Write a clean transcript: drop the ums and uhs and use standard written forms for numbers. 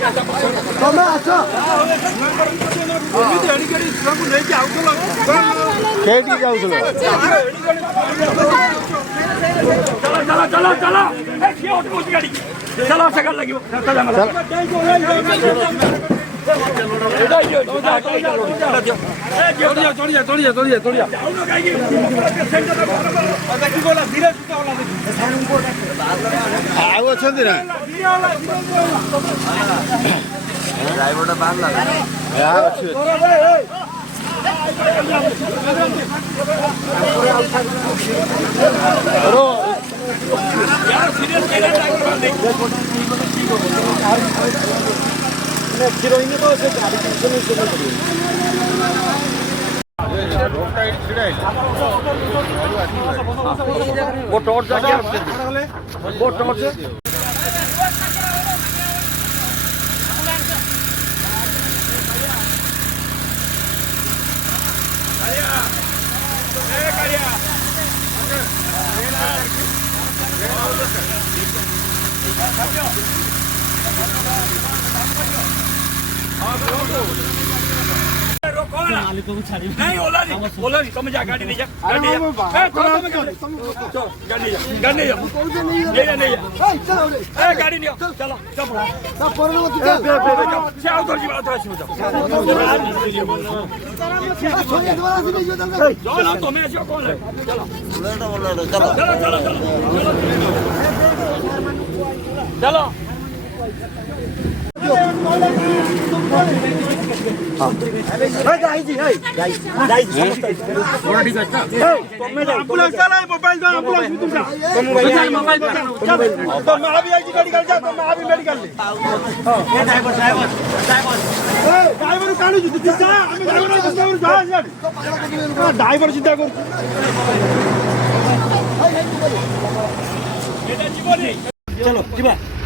ତମେ ଆସ କେଇଠି ଯାଉଥିଲ? ଆଉ ଅଛନ୍ତି ନା ଡ୍ରାଇଭରଟା ବାହାରିଲା ଅଛି ହିରୋଇନ ତ ସେ ଗାଡ଼ି वो टॉर्च जाके वो टॉर्च मालिक को छाड़ी नहीं ओला नहीं तुम जा गाड़ी ले जा गाड़ी ले जा गाड़ी ले जा नहीं चलो ए गाड़ी नहीं चलो चलो सब पर लो तू क्या उधर जी बात है चलो तो मैं जो कौन है चलो चलो चलो चलो ड्राइवर चिंता कर चलो